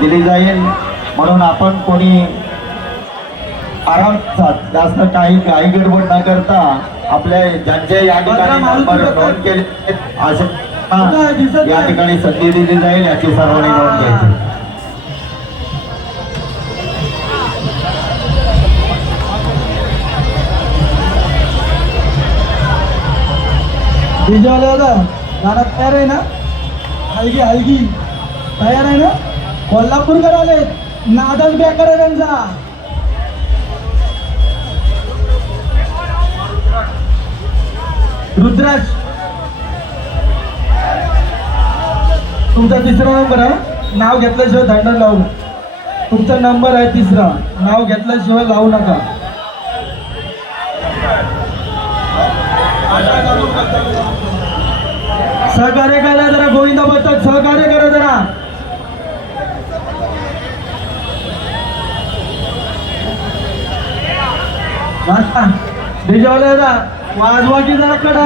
दिली जाईल. म्हणून आपण कोणी आरामात जास्त काही काही गडबड न करता आपल्या ज्यांचे या ठिकाणी नंबर नोंद केले असे या ठिकाणी संधी दिली जाईल याची सर्वांनी नोंद घ्यायची. दादा गाणं तयार आहे ना? हलगी हलगी तयार आहे ना? कोल्हापूरकर आले नादच बेकार आहे त्यांचा. रुद्राज. तुमचा तिसरा नंबर आहे. नाव घेतल्याशिवाय दंड लावू. तुमचा नंबर आहे तिसरा. नाव घेतल्याशिवाय लावू नका. सहकार्य करा जरा गोविंदा बद्दल सहकार्य करा जरा डीजेवाले जरा वाजवा जरा कडा